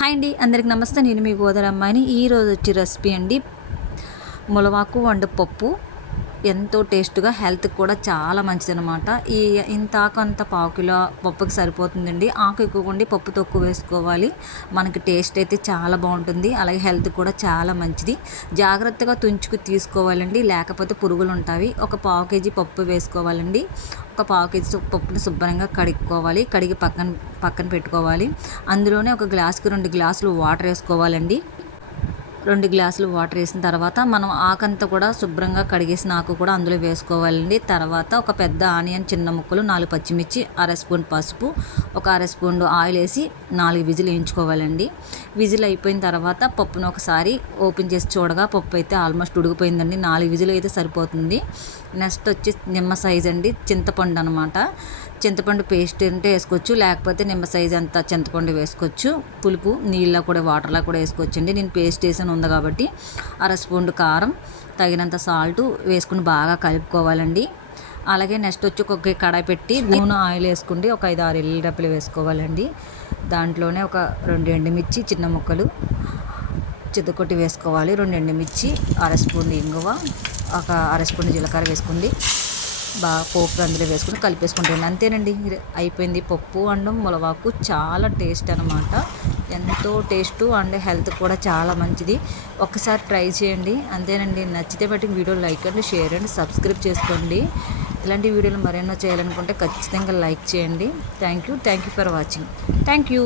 Hi అండి అందరికి నమస్తే. నేను మీ గోదరమ్మాయిని ఈరోజు వచ్చి రెసిపీ అండి ములవాకు వండు పప్పు. ఎంతో టేస్ట్గా హెల్త్కి కూడా చాలా మంచిదనమాట ఈ ఇంత ఆకు అంత పావు కిలో పప్పుకి సరిపోతుందండి. ఆకు ఎక్కువ ఉండి పప్పు తక్కువ వేసుకోవాలి. మనకి టేస్ట్ అయితే చాలా బాగుంటుంది. అలాగే హెల్త్ కూడా చాలా మంచిది. జాగ్రత్తగా తుంచుకు తీసుకోవాలండి. లేకపోతే పురుగులు ఉంటాయి. ఒక పావు కేజీ పప్పు వేసుకోవాలండి. ఒక పావు కేజీ పప్పుని శుభ్రంగా కడుక్కోవాలి. కడిగి పక్కన పక్కన పెట్టుకోవాలి. అందులోనే ఒక గ్లాస్కి రెండు గ్లాసులు వాటర్ వేసుకోవాలండి. రెండు గ్లాసులు వాటర్ వేసిన తర్వాత మనం ఆకంతా కూడా శుభ్రంగా కడిగేసిన ఆకు కూడా అందులో వేసుకోవాలండి. తర్వాత ఒక పెద్ద ఆనియన్ చిన్న ముక్కలు నాలుగు పచ్చిమిర్చి అర స్పూన్ పసుపు ఒక అర స్పూన్ ఆయిల్ వేసి నాలుగు విజిల్ వేయించుకోవాలండి. విజిల్ అయిపోయిన తర్వాత పప్పును ఒకసారి ఓపెన్ చేసి చూడగా పప్పు అయితే ఆల్మోస్ట్ ఉడికిపోయిందండి. నాలుగు విజిల్ అయితే సరిపోతుంది. నెక్స్ట్ వచ్చి నిమ్మ సైజ్ అండి. చింతపండు అనమాట చింతపండు పేస్ట్ ఉంటే వేసుకోవచ్చు. లేకపోతే నిమ్మ సైజ్ అంతా చింతపండు వేసుకోవచ్చు. పులుపు నీళ్ళ కూడా వాటర్లో కూడా వేసుకోవచ్చు అండి నేను పేస్ట్ వేసాను ఉంది కాబట్టి అర స్పూన్ కారం తగినంత సాల్ట్ వేసుకుని బాగా కలుపుకోవాలండి. అలాగే నెక్స్ట్ వచ్చి ఒక కడాయి పెట్టి నూనె ఆయిల్ వేసుకుంటే ఒక ఐదు ఆరు ఎల్లిడప్పులు వేసుకోవాలండి. దాంట్లోనే ఒక రెండు ఎండుమిర్చి చిన్న ముక్కలు చితకొట్టి వేసుకోవాలి. రెండు ఎండుమిర్చి అర స్పూన్ ఇంగువ ఒక అర స్పూన్ జీలకర్ర వేసుకోండి బాగా పోపు అందులో వేసుకుని కలిపేసుకుంటాను అంతేనండి. అయిపోయింది. పప్పు అండం ములవాకు చాలా టేస్ట్ అనమాట ఎంతో టేస్ట్ అండ్ హెల్త్ కూడా చాలా మంచిది. ఒక్కసారి ట్రై చేయండి. అంతేనండి. నచ్చితే బట్టి వీడియో లైక్ అండి షేర్ అండి సబ్స్క్రైబ్ చేసుకోండి. ఇలాంటి వీడియోలు మరెన్నో చేయాలనుకుంటే ఖచ్చితంగా లైక్ చేయండి. Thank you. Thank you for watching. Thank you.